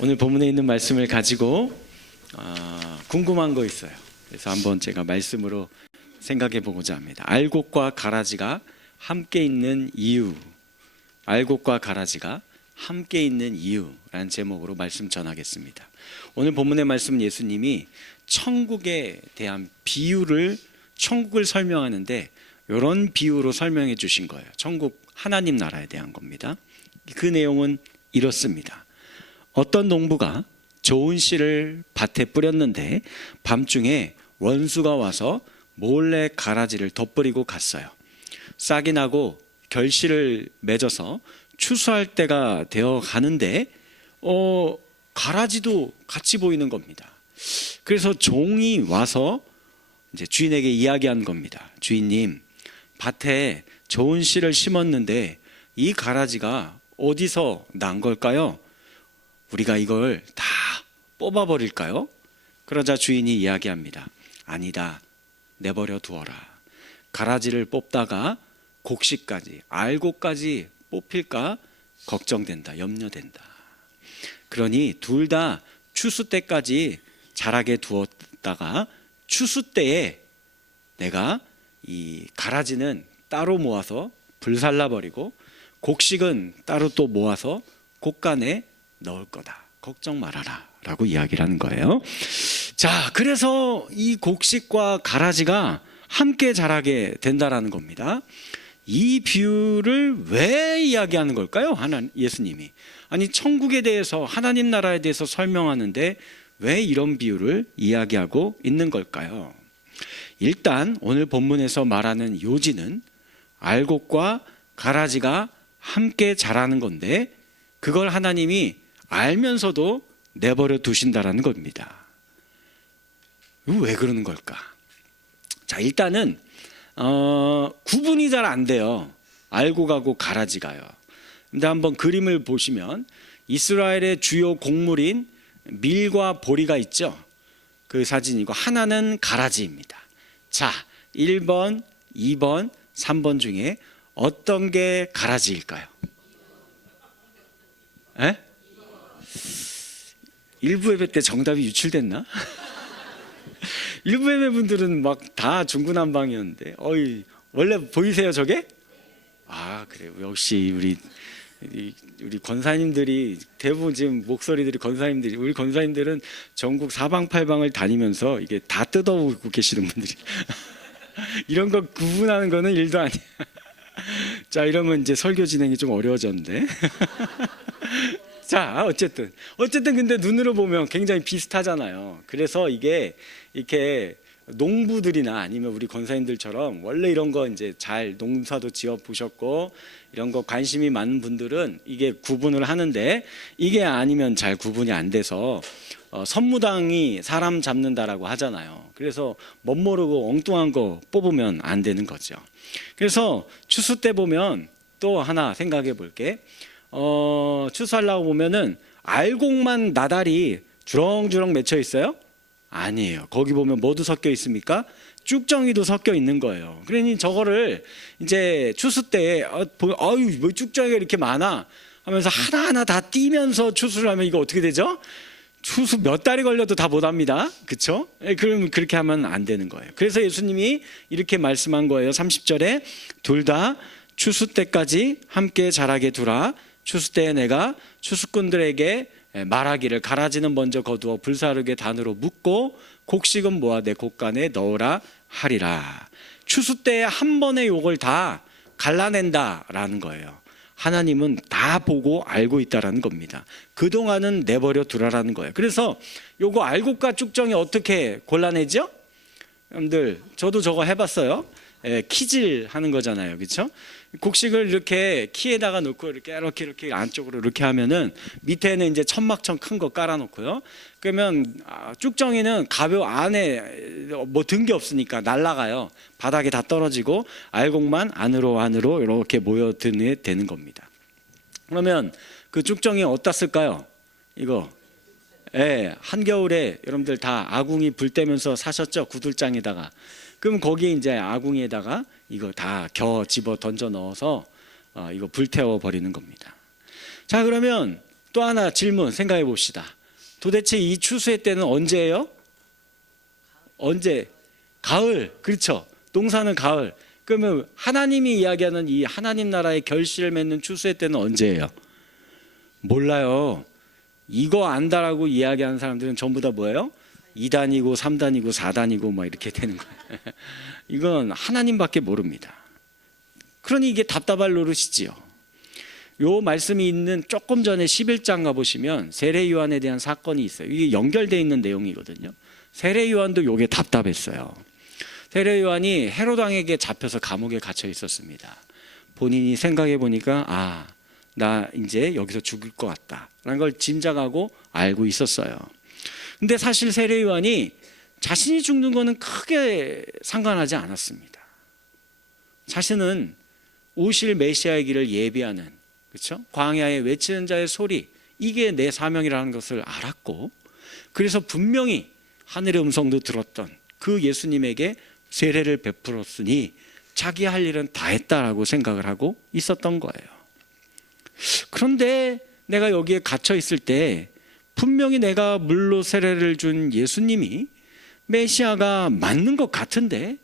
오늘 본문에 있는 말씀을 가지고 궁금한 거 있어요. 그래서 한번 제가 말씀으로 생각해 보고자 합니다. 알곡과 가라지가 함께 있는 이유. 알곡과 가라지가 함께 있는 이유라는 제목으로 말씀 전하겠습니다. 오늘 본문의 말씀 예수님이 천국에 대한 비유를 천국을 설명하는데 이런 비유로 설명해 주신 거예요. 천국 하나님 나라에 대한 겁니다. 그 내용은 이렇습니다. 어떤 농부가 좋은 씨를 밭에 뿌렸는데 밤중에 원수가 와서 몰래 가라지를 덧버리고 갔어요. 싹이 나고 결실을 맺어서 추수할 때가 되어 가는데 가라지도 같이 보이는 겁니다. 그래서 종이 와서 이제 주인에게 이야기한 겁니다. 주인님, 밭에 좋은 씨를 심었는데 이 가라지가 어디서 난 걸까요? 우리가 이걸 다 뽑아버릴까요? 그러자 주인이 이야기합니다. 아니다, 내버려 두어라. 가라지를 뽑다가 곡식까지, 알곡까지 뽑힐까 걱정된다, 염려된다. 그러니 둘 다 추수 때까지 자라게 두었다가 추수 때에 내가 이 가라지는 따로 모아서 불살라버리고 곡식은 따로 또 모아서 곡간에 넣을 거다. 걱정 말아라 라고 이야기를 하는 거예요. 자, 그래서 이 곡식과 가라지가 함께 자라게 된다라는 겁니다. 이 비유를 왜 이야기하는 걸까요? 예수님이. 아니, 천국에 대해서, 하나님 나라에 대해서 설명하는데 왜 이런 비유를 이야기하고 있는 걸까요? 일단 오늘 본문에서 말하는 요지는 알곡과 가라지가 함께 자라는 건데 그걸 하나님이 알면서도 내버려 두신다라는 겁니다. 왜 그러는 걸까? 자, 일단은 구분이 잘 안 돼요. 알곡하고 가라지가요. 근데 한번 그림을 보시면 이스라엘의 주요 곡물인 밀과 보리가 있죠. 그 사진이고 하나는 가라지입니다. 자, 1번, 2번, 3번 중에 어떤 게 가라지일까요? 에? 일부 예배 때 정답이 유출됐나? 일부 예배 분들은 막 다 중구난방이었는데 원래 보이세요 저게? 아, 그래요. 역시 우리 권사님들이 대부분 지금 목소리들이 권사님들이, 우리 권사님들은 전국 사방팔방을 다니면서 이게 다 뜯어보고 계시는 분들이 이런 거 구분하는 거는 일도 아니야. 자, 이러면 이제 설교 진행이 좀 어려워졌는데 자, 어쨌든 근데 눈으로 보면 굉장히 비슷하잖아요. 그래서 이게 이렇게 농부들이나 아니면 우리 권사님들처럼 원래 이런 거 이제 잘 농사도 지어 보셨고 이런 거 관심이 많은 분들은 이게 구분을 하는데 이게 아니면 잘 구분이 안 돼서 선무당이 사람 잡는다라고 하잖아요. 그래서 멋모르고 엉뚱한 거 뽑으면 안 되는 거죠. 그래서 추수 때 보면 또 하나 생각해 볼게. 추수하려고 보면은 알곡만 나달이 주렁주렁 맺혀 있어요? 아니에요. 거기 보면 뭐도 섞여 있습니까? 쭉정이도 섞여 있는 거예요. 그러니 저거를 이제 추수 때 아유, 뭐 쭉정이가 이렇게 많아 하면서 하나하나 다 띄면서 추수를 하면 이거 어떻게 되죠? 추수 몇 달이 걸려도 다 못합니다. 그렇죠? 그럼 그렇게 하면 안 되는 거예요. 그래서 예수님이 이렇게 말씀한 거예요. 30절에 둘 다 추수 때까지 함께 자라게 두라. 추수 때에 내가 추수꾼들에게 말하기를 가라지는 먼저 거두어 불사르게 단으로 묶고 곡식은 모아 내 곡간에 넣으라 하리라. 추수 때에 한 번에 요걸 다 갈라낸다라는 거예요. 하나님은 다 보고 알고 있다라는 겁니다. 그동안은 내버려 두라라는 거예요. 그래서 요거 알곡과 쭉정이 어떻게 골라내죠? 여러분들, 저도 저거 해봤어요. 키질 하는 거잖아요. 그렇죠? 곡식을 이렇게 키에다가 놓고 이렇게 안쪽으로 이렇게 하면은 밑에는 이제 천막청 큰 거 깔아 놓고요. 그러면 쭉정이는 안에 뭐 든 게 없으니까 날아가요. 바닥에 다 떨어지고 알곡만 안으로 이렇게 모여드는 되는 겁니다. 그러면 그 쭉정이 어디다 쓸까요? 이거. 한겨울에 여러분들 다 아궁이 불 떼면서 사셨죠? 구들장에다가. 그럼 거기에 이제 아궁이에다가 이거 다 집어 던져 넣어서 이거 불태워 버리는 겁니다. 자, 그러면 또 하나 질문 생각해 봅시다. 도대체 이 추수의 때는 언제예요? 언제? 가을. 그렇죠. 농사는 가을. 그러면 하나님이 이야기하는 이 하나님 나라의 결실을 맺는 추수의 때는 언제예요? 몰라요. 이거 안다라고 이야기하는 사람들은 전부 다 뭐예요? 2단이고 3단이고 4단이고 막 이렇게 되는 거예요. 이건 하나님밖에 모릅니다. 그러니 이게 답답할 노릇이지요. 요 말씀이 있는 조금 전에 11장 가보시면 세례 요한에 대한 사건이 있어요. 이게 연결되어 있는 내용이거든요. 세례 요한도 요게 답답했어요. 세례 요한이 헤롯 왕에게 잡혀서 감옥에 갇혀 있었습니다. 본인이 생각해 보니까 나 이제 여기서 죽을 것 같다라는 걸 짐작하고 알고 있었어요. 근데 사실 세례 요한이 자신이 죽는 거는 크게 상관하지 않았습니다. 자신은 오실 메시아의 길을 예비하는, 그렇죠? 광야에 외치는 자의 소리, 이게 내 사명이라는 것을 알았고, 그래서 분명히 하늘의 음성도 들었던 그 예수님에게 세례를 베풀었으니 자기 할 일은 다 했다라고 생각을 하고 있었던 거예요. 그런데 내가 여기에 갇혀 있을 때 분명히 내가 물로 세례를 준 예수님이 메시아가 맞는 것 같은데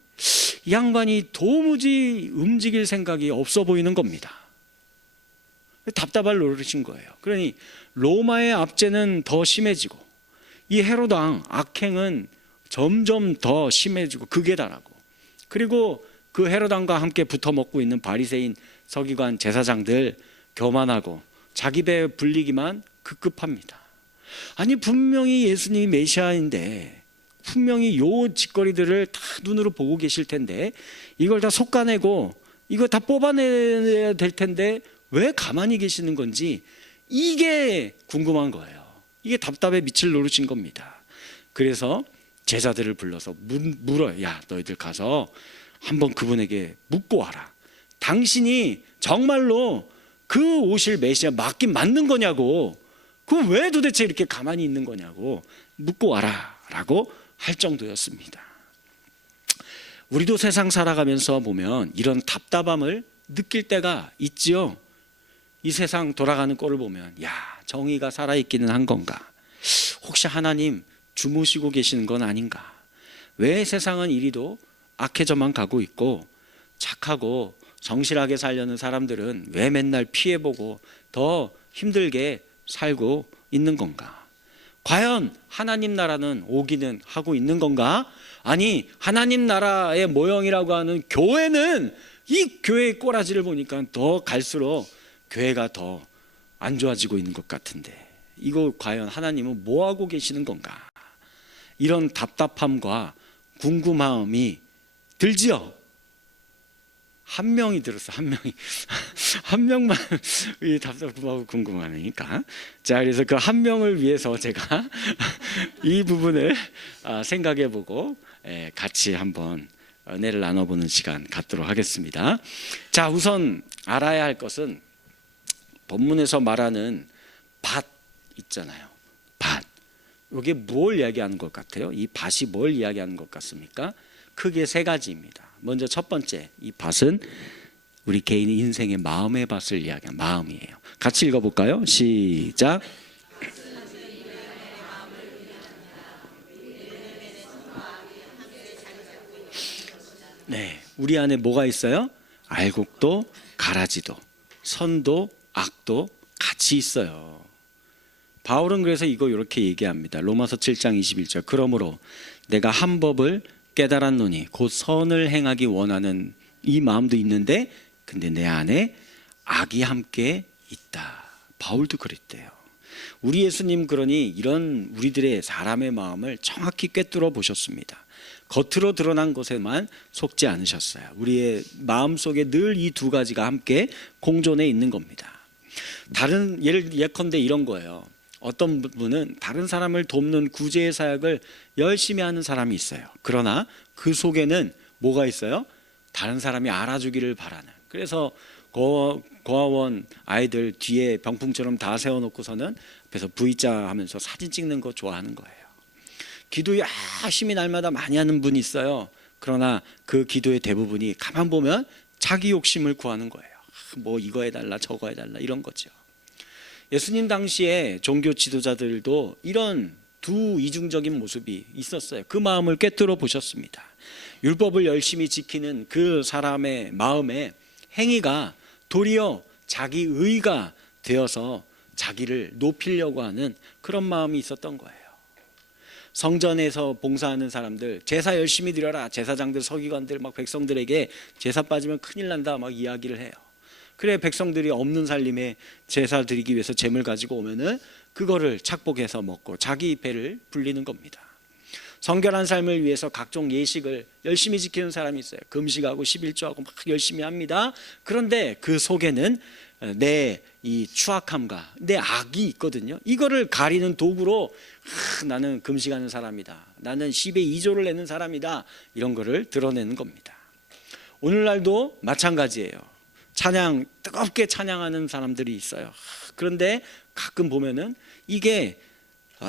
이 양반이 도무지 움직일 생각이 없어 보이는 겁니다. 답답할 노릇인 거예요. 그러니 로마의 압제는 더 심해지고 이 헤롯 왕 악행은 점점 더 심해지고 극에 달하고, 그리고 그 헤롯 왕과 함께 붙어 먹고 있는 바리새인 서기관 제사장들 교만하고 자기 배 불리기만 급급합니다. 아니 분명히 예수님이 메시아인데 분명히 요 짓거리들을 다 눈으로 보고 계실 텐데 이걸 다 솎아내고 이거 다 뽑아내야 될 텐데 왜 가만히 계시는 건지 이게 궁금한 거예요. 이게 답답해 미칠 노릇인 겁니다. 그래서 제자들을 불러서 물어요. 야, 너희들 가서 한번 그분에게 묻고 와라. 당신이 정말로 그 오실 메시아 맞긴 맞는 거냐고, 그 왜 도대체 이렇게 가만히 있는 거냐고 묻고 와라 라고 할 정도였습니다. 우리도 세상 살아가면서 보면 이런 답답함을 느낄 때가 있지요. 이 세상 돌아가는 꼴을 보면 야, 정의가 살아있기는 한 건가? 혹시 하나님 주무시고 계시는 건 아닌가? 왜 세상은 이리도 악해져만 가고 있고 착하고 정실하게 살려는 사람들은 왜 맨날 피해보고 더 힘들게 살고 있는 건가? 과연 하나님 나라는 오기는 하고 있는 건가? 아니 하나님 나라의 모형이라고 하는 교회는 이 교회의 꼬라지를 보니까 더 갈수록 교회가 더 안 좋아지고 있는 것 같은데 이거 과연 하나님은 뭐 하고 계시는 건가? 이런 답답함과 궁금함이 들지요. 한 명이 들었어. 한 명이 한 명만 답답하고 궁금하니까. 자, 그래서 그 한 명을 위해서 제가 이 부분을 생각해보고 같이 한번 은혜를 나눠보는 시간 갖도록 하겠습니다. 자, 우선 알아야 할 것은 본문에서 말하는 밭 있잖아요. 밭. 이게 뭘 이야기하는 것 같아요? 이 밭이 뭘 이야기하는 것 같습니까? 크게 세 가지입니다. 먼저 첫 번째, 이 밭은 우리 개인의 인생의 마음의 밭을 이야기하는 마음이에요. 같이 읽어볼까요? 시작. 네, 우리 안에 뭐가 있어요? 알곡도 가라지도 선도 악도 같이 있어요. 바울은 그래서 이거 이렇게 얘기합니다. 로마서 7장 21절. 그러므로 내가 한 법을 깨달았노니 곧 선을 행하기 원하는 이 마음도 있는데 근데 내 안에 악이 함께 있다. 바울도 그랬대요. 우리 예수님 그러니 이런 우리들의 사람의 마음을 정확히 꿰뚫어 보셨습니다. 겉으로 드러난 것에만 속지 않으셨어요. 우리의 마음속에 늘 이 두 가지가 함께 공존해 있는 겁니다. 다른 예컨대 이런 거예요. 어떤 분은 다른 사람을 돕는 구제의 사역을 열심히 하는 사람이 있어요. 그러나 그 속에는 뭐가 있어요? 다른 사람이 알아주기를 바라는. 그래서 고아원 아이들 뒤에 병풍처럼 다 세워놓고서는 앞에서 V자 하면서 사진 찍는 거 좋아하는 거예요. 기도 열심히 날마다 많이 하는 분이 있어요. 그러나 그 기도의 대부분이 가만 보면 자기 욕심을 구하는 거예요. 뭐 이거 해달라 저거 해달라 이런 거죠. 예수님 당시에 종교 지도자들도 이런 두 이중적인 모습이 있었어요. 그 마음을 꿰뚫어 보셨습니다. 율법을 열심히 지키는 그 사람의 마음에 행위가 도리어 자기 의가 되어서 자기를 높이려고 하는 그런 마음이 있었던 거예요. 성전에서 봉사하는 사람들, 제사 열심히 드려라. 제사장들, 서기관들 막 백성들에게 제사 빠지면 큰일 난다 막 이야기를 해요. 그래 백성들이 없는 살림에 제사 드리기 위해서 재물 가지고 오면은 그거를 착복해서 먹고 자기 배를 불리는 겁니다. 성결한 삶을 위해서 각종 예식을 열심히 지키는 사람이 있어요. 금식하고 11조하고 막 열심히 합니다. 그런데 그 속에는 내 이 추악함과 내 악이 있거든요. 이거를 가리는 도구로 나는 금식하는 사람이다. 나는 10의 2조를 내는 사람이다. 이런 거를 드러내는 겁니다. 오늘날도 마찬가지예요. 찬양, 뜨겁게 찬양하는 사람들이 있어요. 그런데 가끔 보면은 이게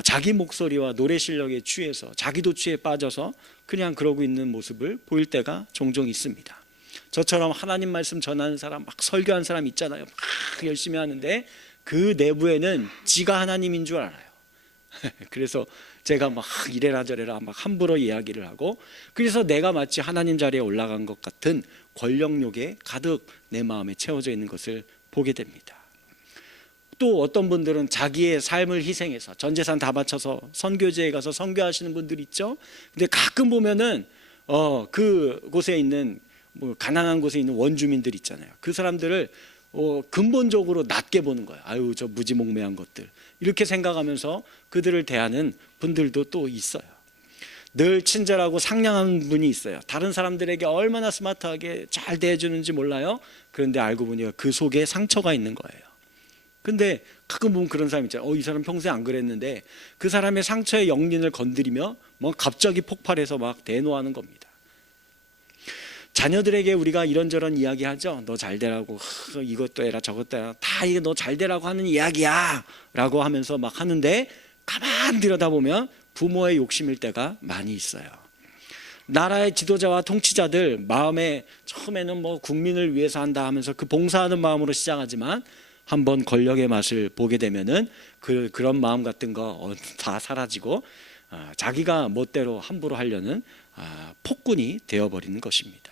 자기 목소리와 노래 실력에 취해서 자기도 취해 빠져서 그냥 그러고 있는 모습을 보일 때가 종종 있습니다. 저처럼 하나님 말씀 전하는 사람, 막 설교하는 사람 있잖아요. 막 열심히 하는데 그 내부에는 지가 하나님인 줄 알아요. 그래서 제가 막 이래라 저래라 막 함부로 이야기를 하고, 그래서 내가 마치 하나님 자리에 올라간 것 같은 권력욕에 가득 내 마음에 채워져 있는 것을 보게 됩니다. 또 어떤 분들은 자기의 삶을 희생해서 전 재산 다 바쳐서 선교지에 가서 선교하시는 분들이 있죠. 근데 가끔 보면은 그곳에 있는 뭐 가난한 곳에 있는 원주민들 있잖아요. 그 사람들을 근본적으로 낮게 보는 거예요. 아유 저 무지몽매한 것들, 이렇게 생각하면서 그들을 대하는 분들도 또 있어요. 늘 친절하고 상냥한 분이 있어요. 다른 사람들에게 얼마나 스마트하게 잘 대해주는지 몰라요. 그런데 알고 보니 그 속에 상처가 있는 거예요. 근데 가끔 보면 그런 사람 있잖아요. 이 사람 평소에 안 그랬는데 그 사람의 상처의 영린을 건드리며 뭐 갑자기 폭발해서 막 대노하는 겁니다. 자녀들에게 우리가 이런저런 이야기하죠. 너 잘 되라고, 이것도 해라 저것도 해라, 다 이게 너 잘 되라고 하는 이야기야 라고 하면서 막 하는데, 가만 들여다보면 부모의 욕심일 때가 많이 있어요. 나라의 지도자와 통치자들 마음에 처음에는 뭐 국민을 위해서 한다 하면서 그 봉사하는 마음으로 시작하지만 한번 권력의 맛을 보게 되면은 그런 마음 같은 거 다 사라지고 자기가 멋대로 함부로 하려는 폭군이 되어버리는 것입니다.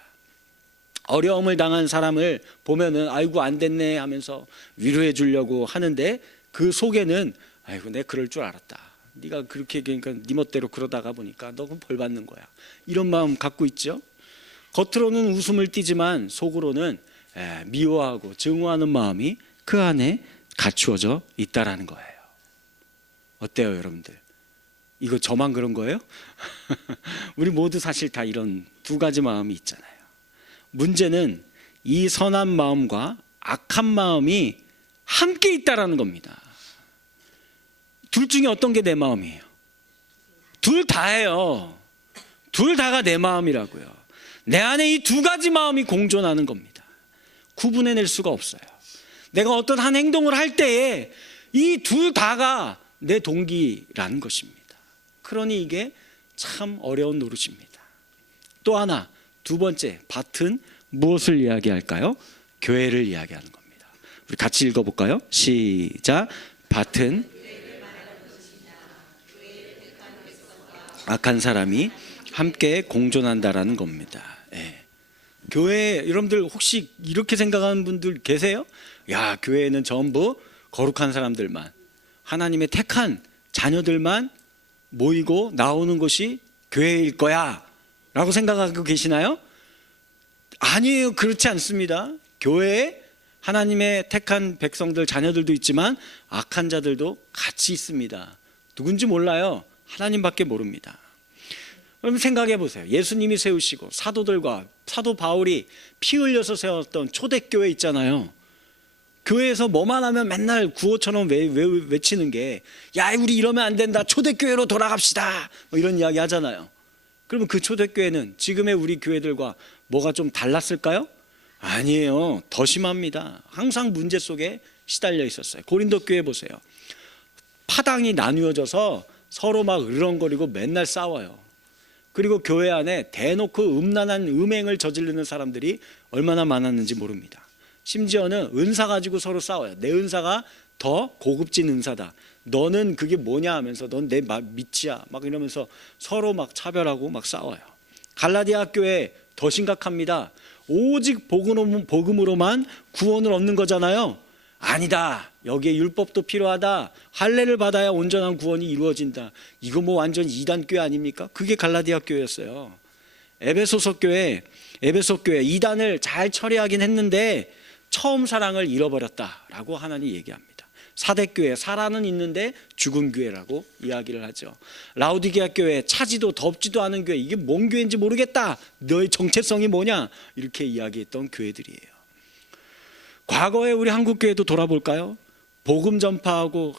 어려움을 당한 사람을 보면은 아이고 안 됐네 하면서 위로해 주려고 하는데 그 속에는 아이고 내가 그럴 줄 알았다. 네가 그렇게 그러니까 네 멋대로 그러다가 보니까 너는 벌 받는 거야. 이런 마음 갖고 있죠. 겉으로는 웃음을 띠지만 속으로는 미워하고 증오하는 마음이 그 안에 갖추어져 있다라는 거예요. 어때요, 여러분들? 이거 저만 그런 거예요? 우리 모두 사실 다 이런 두 가지 마음이 있잖아요. 문제는 이 선한 마음과 악한 마음이 함께 있다라는 겁니다. 둘 중에 어떤 게 내 마음이에요? 둘 다예요. 둘 다가 내 마음이라고요. 내 안에 이 두 가지 마음이 공존하는 겁니다. 구분해낼 수가 없어요. 내가 어떤 한 행동을 할 때에 이 둘 다가 내 동기라는 것입니다. 그러니 이게 참 어려운 노릇입니다. 또 하나, 두 번째 밭은 무엇을 이야기할까요? 교회를 이야기하는 겁니다. 우리 같이 읽어볼까요? 시작. 밭은 악한 사람이 함께 공존한다라는 겁니다. 교회, 여러분들 혹시 이렇게 생각하는 분들 계세요? 야, 교회는 전부 거룩한 사람들만, 하나님의 택한 자녀들만 모이고 나오는 것이 교회일 거야 라고 생각하고 계시나요? 아니에요. 그렇지 않습니다. 교회에 하나님의 택한 백성들, 자녀들도 있지만 악한 자들도 같이 있습니다. 누군지 몰라요. 하나님밖에 모릅니다. 그럼 생각해 보세요. 예수님이 세우시고 사도들과 사도 바울이 피 흘려서 세웠던 초대교회 있잖아요. 교회에서 뭐만 하면 맨날 구호처럼 외치는 게, 야 우리 이러면 안 된다, 초대교회로 돌아갑시다, 뭐 이런 이야기 하잖아요. 그러면 그 초대교회는 지금의 우리 교회들과 뭐가 좀 달랐을까요? 아니에요. 더 심합니다. 항상 문제 속에 시달려 있었어요. 고린도 교회 보세요. 파당이 나뉘어져서 서로 막 으렁거리고 맨날 싸워요. 그리고 교회 안에 대놓고 음란한 음행을 저지르는 사람들이 얼마나 많았는지 모릅니다. 심지어는 은사 가지고 서로 싸워요. 내 은사가 더 고급진 은사다. 너는 그게 뭐냐 하면서 넌 내 밑이야 막 이러면서 서로 막 차별하고 막 싸워요. 갈라디아 교회 더 심각합니다. 오직 복음으로만 구원을 얻는 거잖아요. 아니다. 여기에 율법도 필요하다. 할례를 받아야 온전한 구원이 이루어진다. 이거 뭐 완전 이단 교회 아닙니까? 그게 갈라디아 교회였어요. 에베소 교회 이단을 잘 처리하긴 했는데 처음 사랑을 잃어버렸다라고 하나님 얘기합니다. 사대교회 살아는 있는데 죽은 교회라고 이야기를 하죠. 라우디게아 교회 차지도 덥지도 않은 교회, 이게 뭔 교회인지 모르겠다. 너의 정체성이 뭐냐? 이렇게 이야기했던 교회들이에요. 과거에 우리 한국교회도 돌아볼까요? 복음 전파하고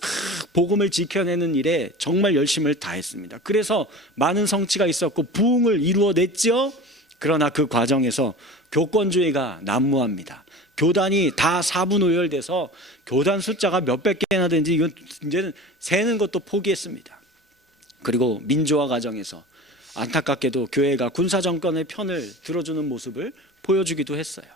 복음을 지켜내는 일에 정말 열심을 다했습니다. 그래서 많은 성취가 있었고 부흥을 이루어냈죠. 그러나 그 과정에서 교권주의가 난무합니다. 교단이 다 사분오열돼서 교단 숫자가 몇백 개나 되는지 이건 이제는 세는 것도 포기했습니다. 그리고 민주화 과정에서 안타깝게도 교회가 군사정권의 편을 들어주는 모습을 보여주기도 했어요.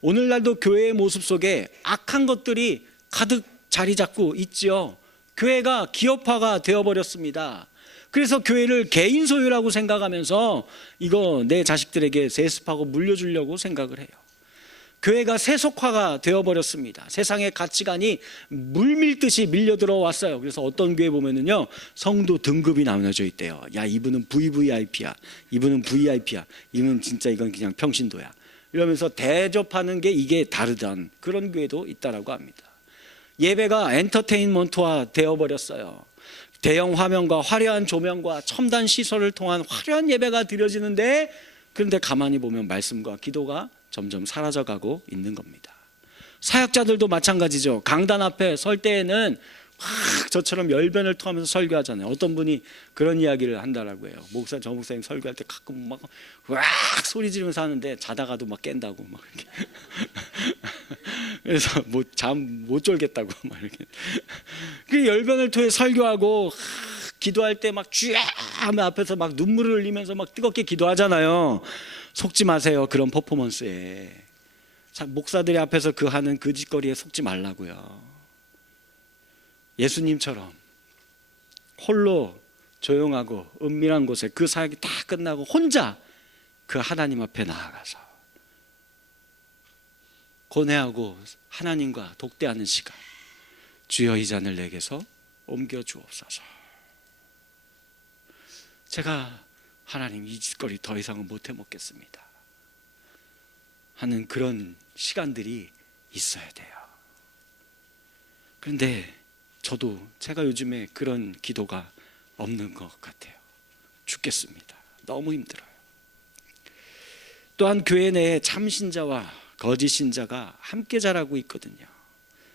오늘날도 교회의 모습 속에 악한 것들이 가득 자리 잡고 있지요. 교회가 기업화가 되어버렸습니다. 그래서 교회를 개인 소유라고 생각하면서 이거 내 자식들에게 세습하고 물려주려고 생각을 해요. 교회가 세속화가 되어버렸습니다. 세상의 가치관이 물밀듯이 밀려 들어왔어요. 그래서 어떤 교회 보면은요, 성도 등급이 나눠져 있대요. 야, 이분은 VVIP야, 이분은 VIP야, 이분은 진짜 이건 그냥 평신도야. 이러면서 대접하는 게 이게 다르던 그런 교회도 있다라고 합니다. 예배가 엔터테인먼트화 되어버렸어요. 대형 화면과 화려한 조명과 첨단 시설을 통한 화려한 예배가 드려지는데, 그런데 가만히 보면 말씀과 기도가 점점 사라져가고 있는 겁니다. 사역자들도 마찬가지죠. 강단 앞에 설 때에는 막 저처럼 열변을 토하면서 설교하잖아요. 어떤 분이 그런 이야기를 한다라고 해요. 저 목사님 설교할 때 가끔 막 소리 지르면서 하는데 자다가도 막 깬다고 막 이렇게. 그래서 잠 못 졸겠다고 막 이렇게. 그 열변을 토해 설교하고 기도할 때 막 쥐야 하면 앞에서 막 눈물을 흘리면서 막 뜨겁게 기도하잖아요. 속지 마세요. 그런 퍼포먼스에. 목사들이 앞에서 그 하는 그 짓거리에 속지 말라고요. 예수님처럼 홀로 조용하고 은밀한 곳에 그 사역이 다 끝나고 혼자 그 하나님 앞에 나아가서 고뇌하고 하나님과 독대하는 시간, 주여 이 잔을 내게서 옮겨 주옵소서. 제가 하나님 이 짓거리 더 이상은 못 해먹겠습니다 하는 그런 시간들이 있어야 돼요. 그런데 제가 요즘에 그런 기도가 없는 것 같아요. 죽겠습니다. 너무 힘들어요. 또한 교회 내에 참신자와 거짓 신자가 함께 자라고 있거든요.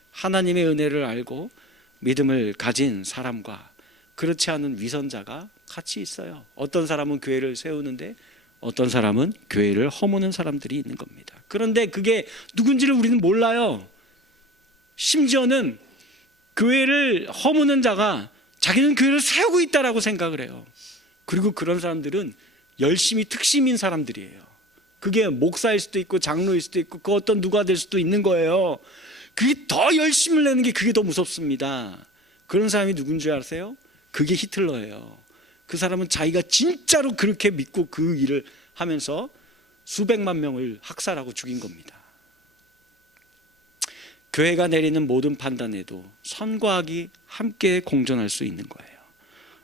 하나님의 은혜를 알고 믿음을 가진 사람과 그렇지 않은 위선자가 같이 있어요. 어떤 사람은 교회를 세우는데 어떤 사람은 교회를 허무는 사람들이 있는 겁니다. 그런데 그게 누군지를 우리는 몰라요. 심지어는 교회를 허무는 자가 자기는 교회를 세우고 있다라고 생각을 해요. 그리고 그런 사람들은 열심히 특심인 사람들이에요. 그게 목사일 수도 있고 장로일 수도 있고 그 어떤 누가 될 수도 있는 거예요. 그게 더 열심을 내는 게 그게 더 무섭습니다. 그런 사람이 누군지 아세요? 그게 히틀러예요. 그 사람은 자기가 진짜로 그렇게 믿고 그 일을 하면서 수백만 명을 학살하고 죽인 겁니다. 교회가 내리는 모든 판단에도 선과 악이 함께 공존할 수 있는 거예요.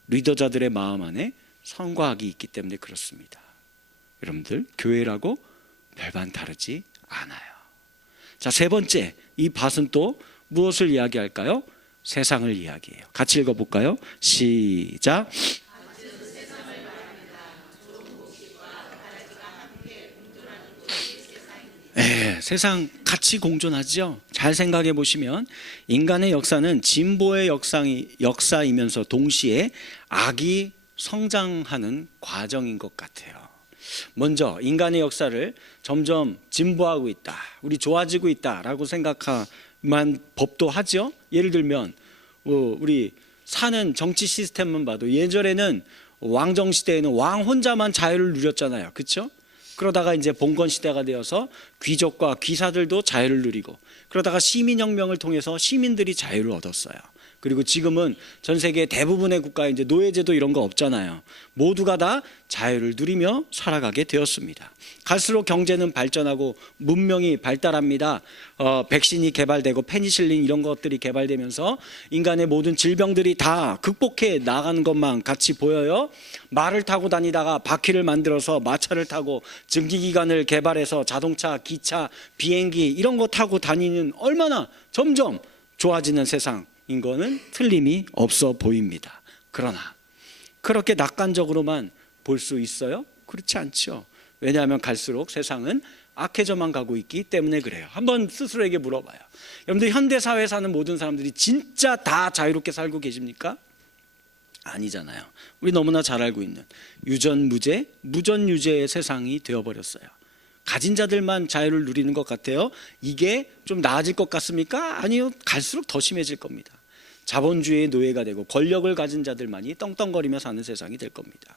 리더자들의 마음 안에 선과 악이 있기 때문에 그렇습니다. 여러분들, 교회라고 별반 다르지 않아요. 자, 세 번째, 이 밭은 또 무엇을 이야기할까요? 세상을 이야기해요. 같이 읽어볼까요? 시작. 네, 세상 같이 공존하죠. 잘 생각해 보시면 인간의 역사는 진보의 역사이면서 동시에 악이 성장하는 과정인 것 같아요. 먼저 인간의 역사를 점점 진보하고 있다, 우리 좋아지고 있다라고 생각만 법도 하죠. 예를 들면 우리 사는 정치 시스템만 봐도 예전에는 왕정 시대에는 왕 혼자만 자유를 누렸잖아요. 그렇죠? 그러다가 이제 봉건 시대가 되어서 귀족과 귀사들도 자유를 누리고, 그러다가 시민혁명을 통해서 시민들이 자유를 얻었어요. 그리고 지금은 전 세계 대부분의 국가에 이제 노예제도 이런 거 없잖아요. 모두가 다 자유를 누리며 살아가게 되었습니다. 갈수록 경제는 발전하고 문명이 발달합니다. 백신이 개발되고 페니실린 이런 것들이 개발되면서 인간의 모든 질병들이 다 극복해 나가는 것만 같이 보여요. 말을 타고 다니다가 바퀴를 만들어서 마차를 타고, 증기기관을 개발해서 자동차, 기차, 비행기 이런 거 타고 다니는, 얼마나 점점 좋아지는 세상 인 거는 틀림이 없어 보입니다. 그러나 그렇게 낙관적으로만 볼 수 있어요? 그렇지 않죠. 왜냐하면 갈수록 세상은 악해져만 가고 있기 때문에 그래요. 한번 스스로에게 물어봐요. 여러분들 현대사회에 사는 모든 사람들이 진짜 다 자유롭게 살고 계십니까? 아니잖아요. 우리 너무나 잘 알고 있는 유전무죄, 무전유죄의 세상이 되어버렸어요. 가진 자들만 자유를 누리는 것 같아요. 이게 좀 나아질 것 같습니까? 아니요. 갈수록 더 심해질 겁니다. 자본주의의 노예가 되고 권력을 가진 자들만이 떵떵거리며 사는 세상이 될 겁니다.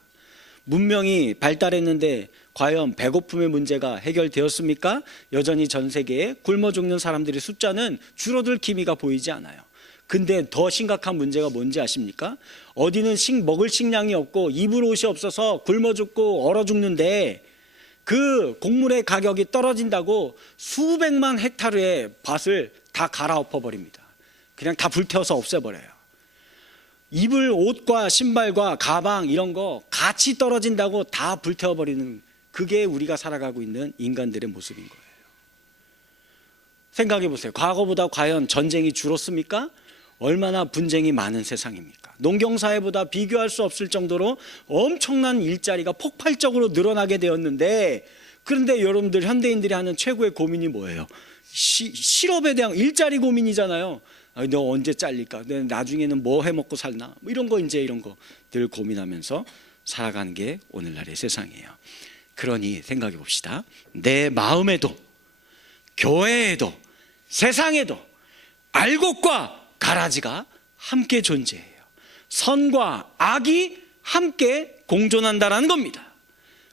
문명이 발달했는데 과연 배고픔의 문제가 해결되었습니까? 여전히 전 세계에 굶어 죽는 사람들의 숫자는 줄어들 기미가 보이지 않아요. 근데 더 심각한 문제가 뭔지 아십니까? 어디는 먹을 식량이 없고 입을 옷이 없어서 굶어 죽고 얼어 죽는데, 그 곡물의 가격이 떨어진다고 수백만 헥타르의 밭을 다 갈아엎어 버립니다. 그냥 다 불태워서 없애버려요. 입을 옷과 신발과 가방 이런 거 같이 떨어진다고 다 불태워버리는, 그게 우리가 살아가고 있는 인간들의 모습인 거예요. 생각해 보세요. 과거보다 과연 전쟁이 줄었습니까? 얼마나 분쟁이 많은 세상입니까? 농경사회보다 비교할 수 없을 정도로 엄청난 일자리가 폭발적으로 늘어나게 되었는데, 그런데 여러분들 현대인들이 하는 최고의 고민이 뭐예요? 실업에 대한 일자리 고민이잖아요. 너 언제 잘릴까? 너 나중에는 뭐 해먹고 살나? 이런 거 이런 거 늘 고민하면서 살아가는 게 오늘날의 세상이에요. 그러니 생각해 봅시다. 내 마음에도, 교회에도, 세상에도 알곡과 가라지가 함께 존재해요. 선과 악이 함께 공존한다라는 겁니다.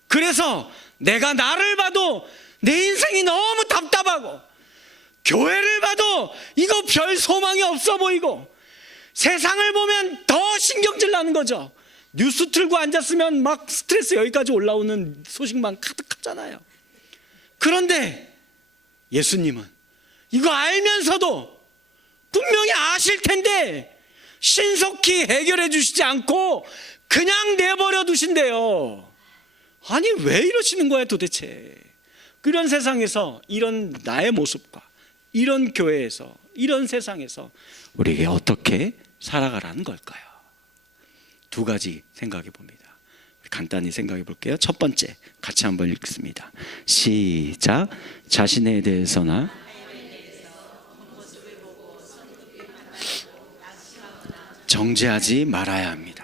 그래서 내가 나를 봐도 내 인생이 너무 답답하고, 교회를 봐도 이거 별 소망이 없어 보이고, 세상을 보면 더 신경질 나는 거죠. 뉴스 틀고 앉았으면 막 스트레스 여기까지 올라오는 소식만 가득하잖아요. 그런데 예수님은 이거 알면서도 분명히 아실 텐데 신속히 해결해 주시지 않고 그냥 내버려 두신대요. 아니 왜 이러시는 거야 도대체. 그런 세상에서 이런 나의 모습과 이런 교회에서 이런 세상에서 우리에게 어떻게 살아가라는 걸까요? 두 가지 생각해 봅니다. 간단히 생각해 볼게요. 첫 번째 같이 한번 읽습니다. 시작. 자신에 대해서나 정죄하지 말아야 합니다.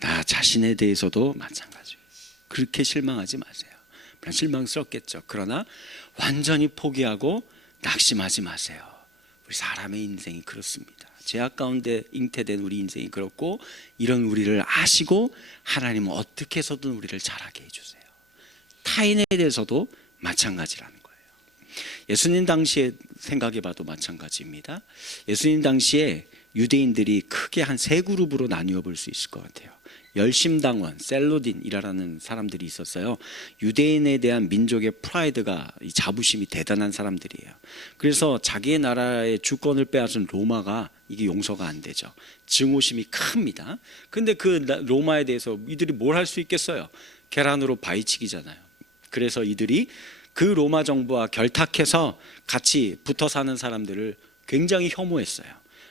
나 자신에 대해서도 마찬가지예요. 그렇게 실망하지 마세요. 물론 실망스럽겠죠. 그러나 완전히 포기하고 낙심하지 마세요. 우리 사람의 인생이 그렇습니다. 죄악 가운데 잉태된 우리 인생이 그렇고, 이런 우리를 아시고 하나님은 어떻게 해서든 우리를 자라게 해주세요. 타인에 대해서도 마찬가지라는 거예요. 예수님 당시에 생각해봐도 마찬가지입니다. 예수님 당시에 유대인들이 크게 한 세 그룹으로 나뉘어 볼 수 있을 것 같아요. 열심당원, 셀로딘이라는 사람들이 있었어요. 유대인에 대한 민족의 프라이드가, 이 자부심이 대단한 사람들이에요. 그래서 자기의 나라의 주권을 빼앗은 로마가 이게 용서가 안 되죠. 증오심이 큽니다. 근데 그 로마에 대해서 이들이 뭘 할 수 있겠어요? 계란으로 바위치기잖아요. 그래서 이들이 그 로마 정부와 결탁해서 같이 붙어 사는 사람들을 굉장히 혐오했어요.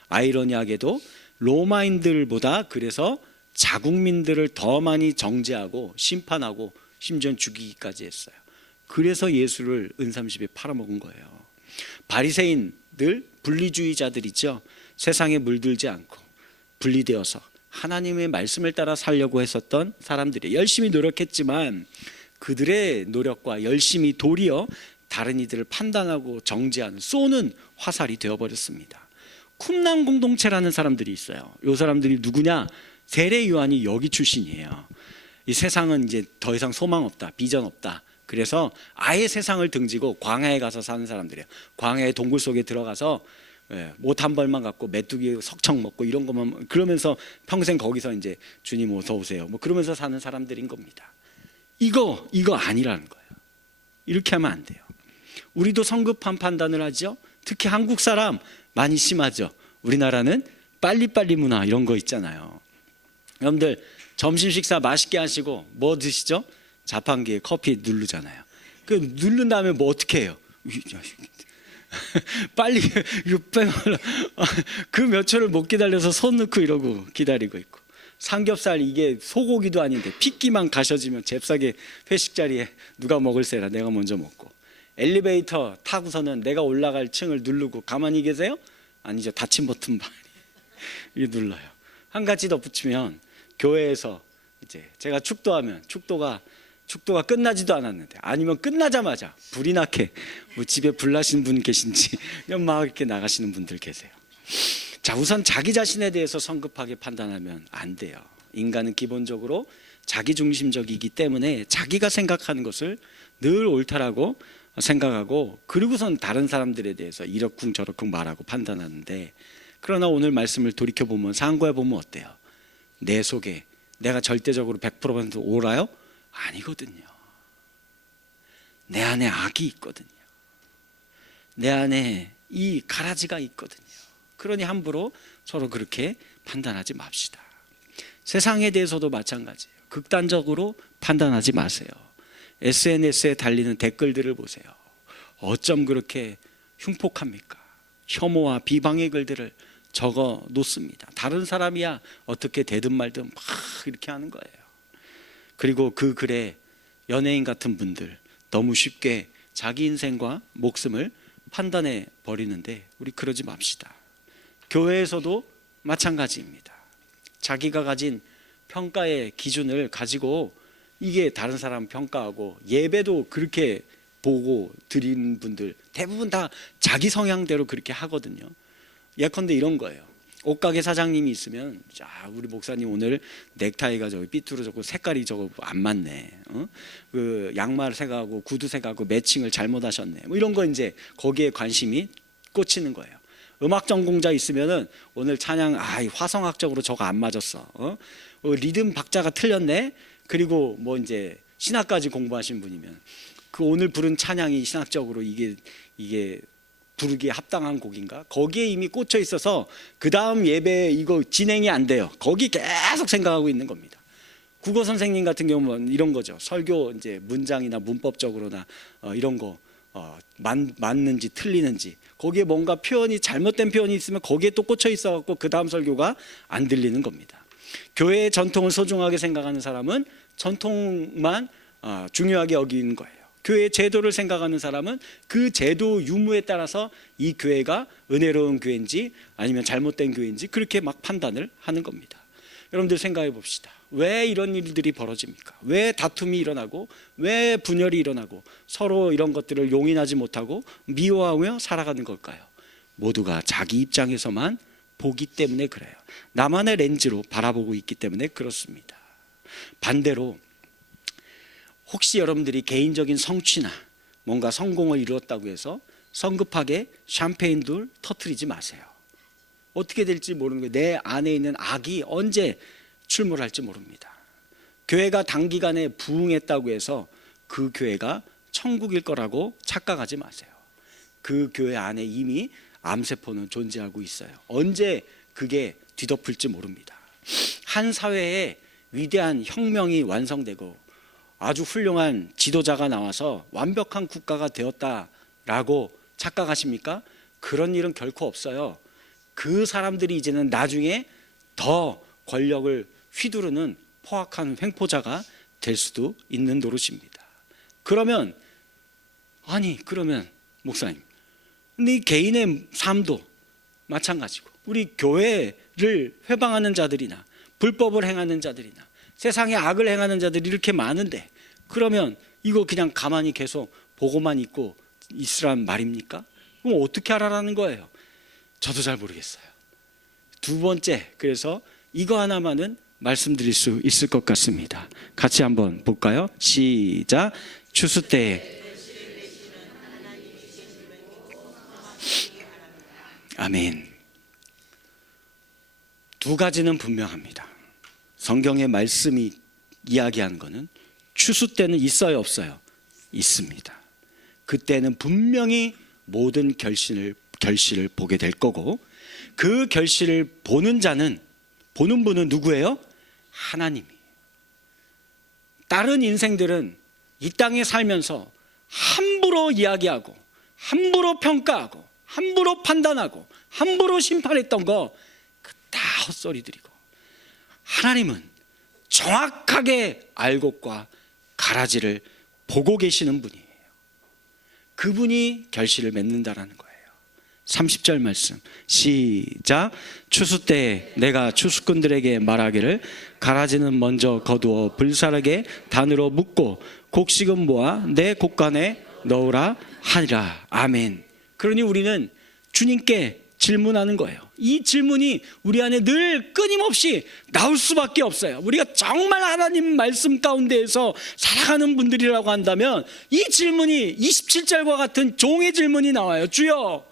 아이러니하게도 로마인들보다 그래서 자국민들을 더 많이 정죄하고 심판하고 심지어 죽이기까지 했어요. 그래서 예수를 은삼십에 팔아먹은 거예요. 바리새인들, 분리주의자들이죠. 세상에 물들지 않고 분리되어서 하나님의 말씀을 따라 살려고 했었던 사람들이 열심히 노력했지만, 그들의 노력과 열심이 도리어 다른 이들을 판단하고 정죄하는, 쏘는 화살이 되어버렸습니다. 쿰남 공동체라는 사람들이 있어요. 이 사람들이 누구냐? 세례 요한이 여기 출신이에요. 이 세상은 이제 더 이상 소망 없다, 비전 없다, 그래서 아예 세상을 등지고 광야에 가서 사는 사람들이에요. 광야의 동굴 속에 들어가서 못 한 벌만 갖고 메뚜기 석청 먹고 이런 것만 그러면서 평생 거기서 이제 주님 어서 오세요 뭐 그러면서 사는 사람들인 겁니다. 이거 아니라는 거예요. 이렇게 하면 안 돼요. 우리도 성급한 판단을 하죠. 특히 한국 사람 많이 심하죠. 우리나라는 빨리빨리 문화 이런 거 있잖아요. 여러분들 점심 식사 맛있게 하시고 뭐 드시죠? 자판기에 커피 누르잖아요. 그 누른 다음에 뭐 어떻게 해요? 빨리 이거 빼말라. 그 몇 초를 못 기다려서 손 넣고 이러고 기다리고 있고, 삼겹살 이게 소고기도 아닌데 핏기만 가셔지면 잽싸게 회식 자리에 누가 먹을세라 내가 먼저 먹고, 엘리베이터 타고서는 내가 올라갈 층을 누르고 가만히 계세요? 아니죠. 닫힌 버튼 많이 이게 눌러요. 한 가지 덧붙이면 교회에서 이제 제가 축도하면 축도가 끝나지도 않았는데 아니면 끝나자마자 불이 나게 뭐 집에 불 나신 분 계신지 그냥 막 이렇게 나가시는 분들 계세요. 자, 우선 자기 자신에 대해서 성급하게 판단하면 안 돼요. 인간은 기본적으로 자기중심적이기 때문에 자기가 생각하는 것을 늘 옳다라고 생각하고, 그리고선 다른 사람들에 대해서 이러쿵저러쿵 말하고 판단하는데, 그러나 오늘 말씀을 돌이켜보면 상고해보면 어때요? 내 속에 내가 절대적으로 100% 옳아요? 아니거든요. 내 안에 악이 있거든요. 내 안에 이 가라지가 있거든요. 그러니 함부로 서로 그렇게 판단하지 맙시다. 세상에 대해서도 마찬가지예요. 극단적으로 판단하지 마세요. SNS에 달리는 댓글들을 보세요. 어쩜 그렇게 흉폭합니까? 혐오와 비방의 글들을 적어 놓습니다. 다른 사람이야 어떻게 되든 말든 막 이렇게 하는 거예요. 그리고 그 글에 연예인 같은 분들 너무 쉽게 자기 인생과 목숨을 판단해 버리는데 우리 그러지 맙시다. 교회에서도 마찬가지입니다. 자기가 가진 평가의 기준을 가지고 이게 다른 사람 평가하고, 예배도 그렇게 보고 드리는 분들 대부분 다 자기 성향대로 그렇게 하거든요. 예컨대 이런 거예요. 옷가게 사장님이 있으면, 자, 우리 목사님 오늘 넥타이가 저기 삐뚤어졌고 색깔이 저거 안 맞네. 그 양말 색하고 구두 색하고 매칭을 잘못하셨네. 뭐 이런 거 이제 거기에 관심이 꽂히는 거예요. 음악 전공자 있으면은 오늘 찬양 화성학적으로 저거 안 맞았어. 리듬 박자가 틀렸네. 그리고 뭐 이제 신학까지 공부하신 분이면 그 오늘 부른 찬양이 신학적으로 이게 부르기에 합당한 곡인가? 거기에 이미 꽂혀 있어서 그 다음 예배 이거 진행이 안 돼요. 거기 계속 생각하고 있는 겁니다. 국어 선생님 같은 경우는 이런 거죠. 설교 이제 문장이나 문법적으로나 이런 거 맞는지 틀리는지, 거기에 뭔가 표현이 잘못된 표현이 있으면 거기에 또 꽂혀 있어갖고 그 다음 설교가 안 들리는 겁니다. 교회의 전통을 소중하게 생각하는 사람은 전통만 중요하게 여기는 거예요. 교회의 제도를 생각하는 사람은 그 제도 유무에 따라서 이 교회가 은혜로운 교회인지 아니면 잘못된 교회인지 그렇게 막 판단을 하는 겁니다. 여러분들 생각해 봅시다. 왜 이런 일들이 벌어집니까? 왜 다툼이 일어나고 왜 분열이 일어나고 서로 이런 것들을 용인하지 못하고 미워하며 살아가는 걸까요? 모두가 자기 입장에서만 보기 때문에 그래요. 나만의 렌즈로 바라보고 있기 때문에 그렇습니다. 반대로 혹시 여러분들이 개인적인 성취나 뭔가 성공을 이루었다고 해서 성급하게 샴페인들 터뜨리지 마세요. 어떻게 될지 모르는 거예요. 내 안에 있는 악이 언제 출몰할지 모릅니다. 교회가 단기간에 부흥했다고 해서 그 교회가 천국일 거라고 착각하지 마세요. 그 교회 안에 이미 암세포는 존재하고 있어요. 언제 그게 뒤덮을지 모릅니다. 한 사회에 위대한 혁명이 완성되고 아주 훌륭한 지도자가 나와서 완벽한 국가가 되었다라고 착각하십니까? 그런 일은 결코 없어요. 그 사람들이 이제는 나중에 더 권력을 휘두르는 포악한 횡포자가 될 수도 있는 노릇입니다. 그러면 목사님, 네 개인의 삶도 마찬가지고 우리 교회를 회방하는 자들이나 불법을 행하는 자들이나 세상에 악을 행하는 자들이 이렇게 많은데, 그러면 이거 그냥 가만히 계속 보고만 있고 있으란 말입니까? 그럼 어떻게 하라는 거예요? 저도 잘 모르겠어요. 두 번째, 그래서 이거 하나만은 말씀드릴 수 있을 것 같습니다. 같이 한번 볼까요? 시작. 추수 때에. 아멘. 두 가지는 분명합니다. 성경의 말씀이 이야기하는 것은 추수 때는 있어요, 없어요? 있습니다. 그때는 분명히 모든 결실을 보게 될 거고, 그 결실을 보는 분은 누구예요? 하나님이. 다른 인생들은 이 땅에 살면서 함부로 이야기하고, 함부로 평가하고, 함부로 판단하고, 함부로 심판했던 거 다 헛소리들이고, 하나님은 정확하게 알곡과 가라지를 보고 계시는 분이에요. 그분이 결실을 맺는다라는 거예요. 30절 말씀 시작. 추수 때에 내가 추수꾼들에게 말하기를 가라지는 먼저 거두어 불사르게 단으로 묶고 곡식은 모아 내 곡간에 넣으라 하니라. 아멘. 그러니 우리는 주님께 질문하는 거예요. 이 질문이 우리 안에 늘 끊임없이 나올 수밖에 없어요. 우리가 정말 하나님 말씀 가운데에서 살아가는 분들이라고 한다면 이 질문이 27절과 같은 종의 질문이 나와요. 주여,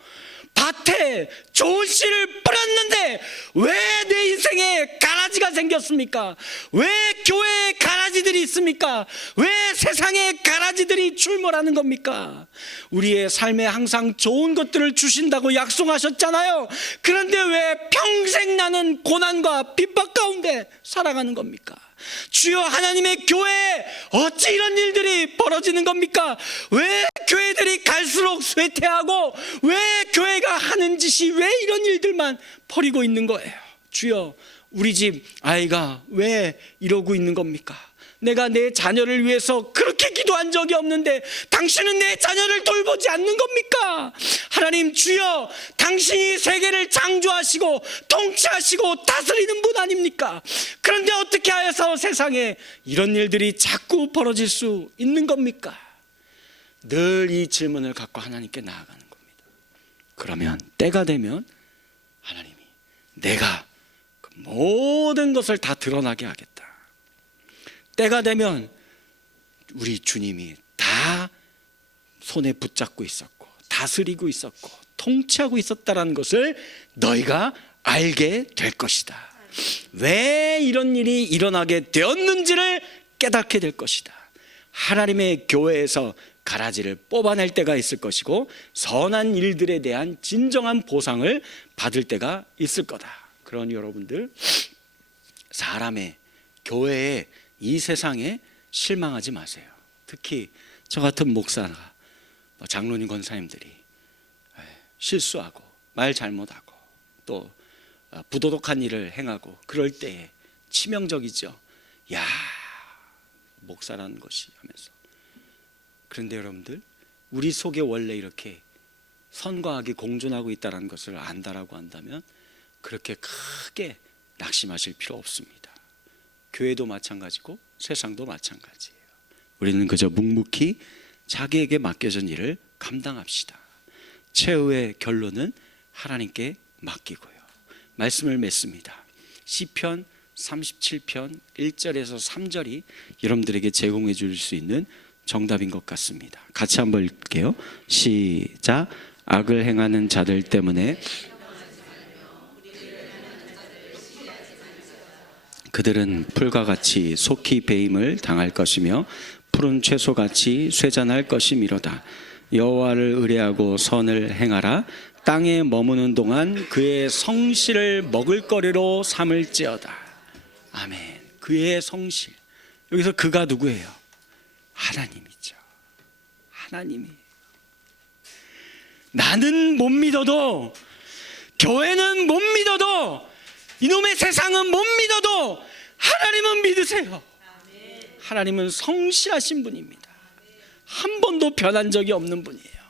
밭에 좋은 씨를 뿌렸는데 왜 내 인생에 가라지가 생겼습니까? 왜 교회에 가라지들이 있습니까? 왜 세상에 가라지들이 출몰하는 겁니까? 우리의 삶에 항상 좋은 것들을 주신다고 약속하셨잖아요. 그런데 왜 평생 나는 고난과 핍박 가운데 살아가는 겁니까? 주여, 하나님의 교회에 어찌 이런 일들이 벌어지는 겁니까? 왜 교회들이 갈수록 쇠퇴하고, 왜 교회가 하는 짓이 왜 이런 일들만 벌이고 있는 거예요? 주여, 우리 집 아이가 왜 이러고 있는 겁니까? 내가 내 자녀를 위해서 그렇게 기도한 적이 없는데 당신은 내 자녀를 돌보지 않는 겁니까? 하나님, 주여, 당신이 세계를 창조하시고 통치하시고 다스리는 분 아닙니까? 그런데 어떻게 하여서 세상에 이런 일들이 자꾸 벌어질 수 있는 겁니까? 늘 이 질문을 갖고 하나님께 나아가는 겁니다. 그러면 때가 되면 하나님이 내가 그 모든 것을 다 드러나게 하겠다. 때가 되면 우리 주님이 다 손에 붙잡고 있었고 다스리고 있었고 통치하고 있었다라는 것을 너희가 알게 될 것이다. 왜 이런 일이 일어나게 되었는지를 깨닫게 될 것이다. 하나님의 교회에서 가라지를 뽑아낼 때가 있을 것이고 선한 일들에 대한 진정한 보상을 받을 때가 있을 거다. 그러니 여러분들, 사람의, 교회의, 이 세상에 실망하지 마세요. 특히 저 같은 목사나 장로님, 권사님들이 실수하고 말 잘못하고 또 부도덕한 일을 행하고 그럴 때에 치명적이죠. 야, 목사라는 것이 하면서. 그런데 여러분들, 우리 속에 원래 이렇게 선과 악이 공존하고 있다는 것을 안다라고 한다면 그렇게 크게 낙심하실 필요 없습니다. 교회도 마찬가지고 세상도 마찬가지예요. 우리는 그저 묵묵히 자기에게 맡겨진 일을 감당합시다. 최후의 결론은 하나님께 맡기고요. 말씀을 맺습니다. 시편 37편 1절에서 3절이 여러분들에게 제공해 줄 수 있는 정답인 것 같습니다. 같이 한번 읽을게요. 시작. 악을 행하는 자들 때문에 그들은 풀과 같이 속히 배임을 당할 것이며 푸른 채소같이 쇠잔할 것이미로다. 여호와를 의뢰하고 선을 행하라. 땅에 머무는 동안 그의 성실을 먹을거리로 삼을지어다. 아멘. 그의 성실, 여기서 그가 누구예요? 하나님이죠. 하나님이. 나는 못 믿어도, 교회는 못 믿어도, 이놈의 세상은 못 믿어도 하나님은 믿으세요. 하나님은 성실하신 분입니다. 한 번도 변한 적이 없는 분이에요.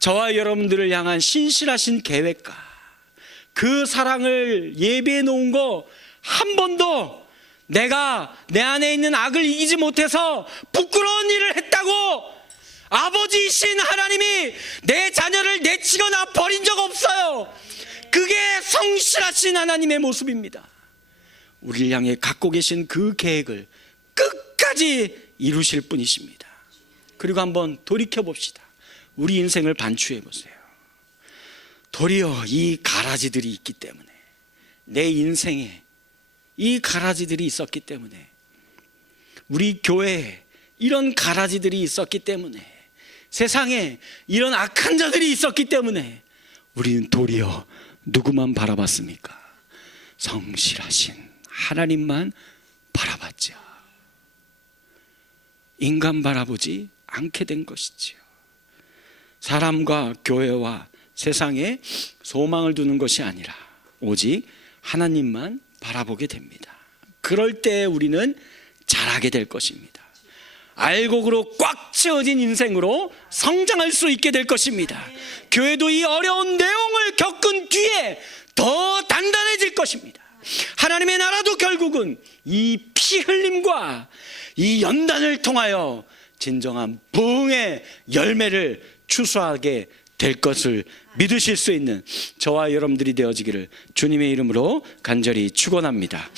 저와 여러분들을 향한 신실하신 계획과 그 사랑을 예비해 놓은 거 한 번도 내가 내 안에 있는 악을 이기지 못해서 부끄러운 일을 했다고 아버지이신 하나님이 내 자녀를 내치거나 버린 적 없어요. 그게 성실하신 하나님의 모습입니다. 우리를 향해 갖고 계신 그 계획을 끝까지 이루실 분이십니다. 그리고 한번 돌이켜 봅시다. 우리 인생을 반추해 보세요. 도리어 이 가라지들이 있기 때문에, 내 인생에 이 가라지들이 있었기 때문에, 우리 교회에 이런 가라지들이 있었기 때문에, 세상에 이런 악한 자들이 있었기 때문에 우리는 도리어 누구만 바라봤습니까? 성실하신 하나님만 바라봤죠. 인간 바라보지 않게 된 것이지요. 사람과 교회와 세상에 소망을 두는 것이 아니라 오직 하나님만 바라보게 됩니다. 그럴 때 우리는 자라게 될 것입니다. 알곡으로 꽉 채워진 인생으로 성장할 수 있게 될 것입니다. 교회도 이 어려운 내용을 겪은 뒤에 더 단단해질 것입니다. 하나님의 나라도 결국은 이 피 흘림과 이 연단을 통하여 진정한 부흥의 열매를 추수하게 될 것을 믿으실 수 있는 저와 여러분들이 되어지기를 주님의 이름으로 간절히 축원합니다.